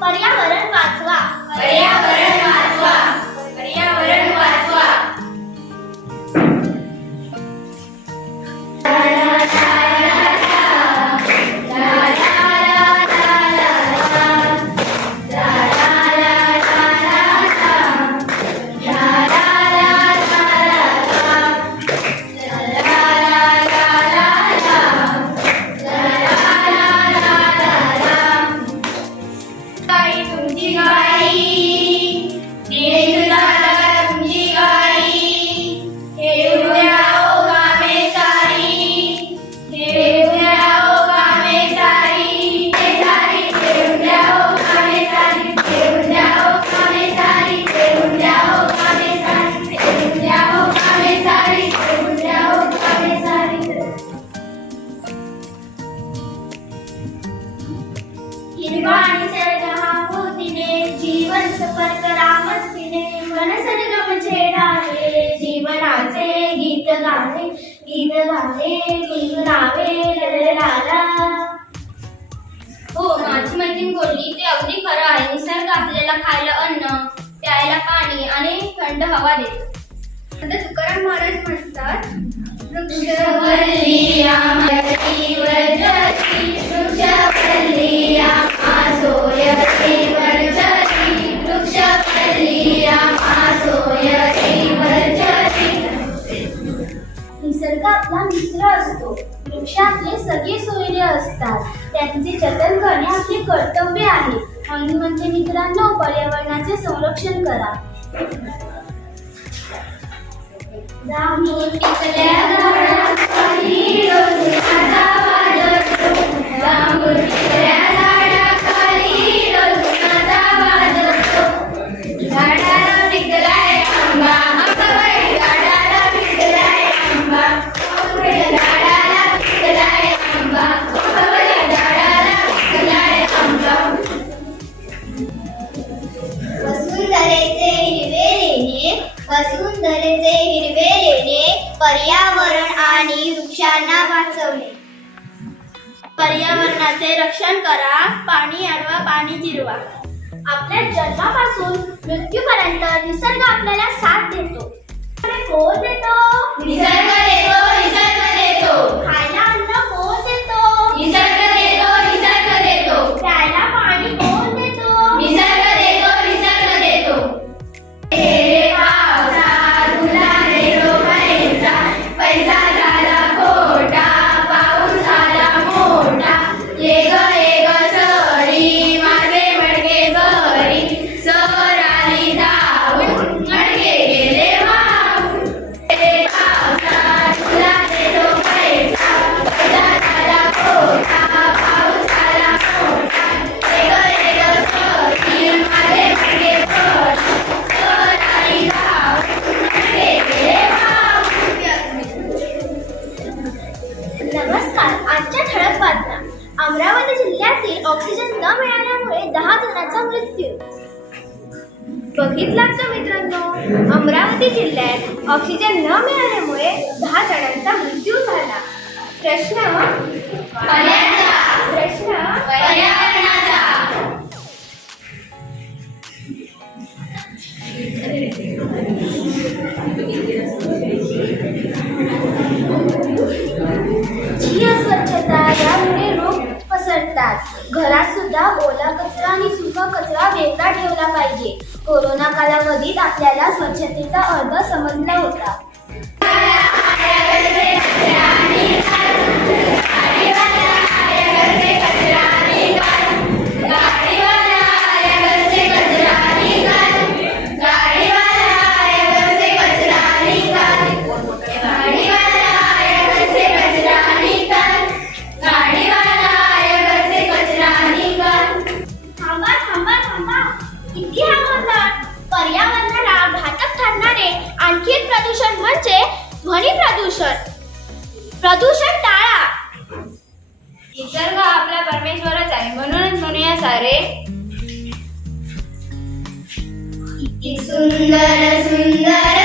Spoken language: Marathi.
पर्यावरण वाचवा. पर्यावरण वाचवा. हो माझी मैत्रीण बोलली ते अगदी खरं आहे. निसर्ग आपल्याला खायला अन्न प्यायला पाणी आणि थंड हवा देतो. आता तुकाराम महाराज म्हणतात वृक्षवल्ली त्यांचे जतन करणे आपले कर्तव्य आहे. म्हणून म्हणजे मित्रांनो पर्यावरणाचे संरक्षण करा. रामून वसुंधरेचे हिरवे लेणे पर्यावरण आणि वृक्षांना वाचवणे पर्यावरणाचे रक्षण करा पाणी अडवा पाणी जिरवा. आपल्या जन्मापासून मृत्यूपर्यंत निसर्ग आपल्याला साथ देतो. कोण देतो निसर्ग देतो निसर्ग देतो. अमरावती जिल्ह्यातील ऑक्सिजन न मिळाल्यामुळे दहा जणांचा मृत्यू. बघितलात का मित्रांनो? अमरावती जिल्ह्यात ऑक्सिजन न मिळाल्यामुळे दहा जणांचा मृत्यू झाला. प्रश्न घरात सुद्धा ओला कचरा आणि सुका कचरा वेगळा ठेवला पाहिजे. कोरोना कालावधीत आपल्याला स्वच्छतेचा अर्थ समजला होता. म्हणूनच म्हणूया सारे किती सुंदर सुंदर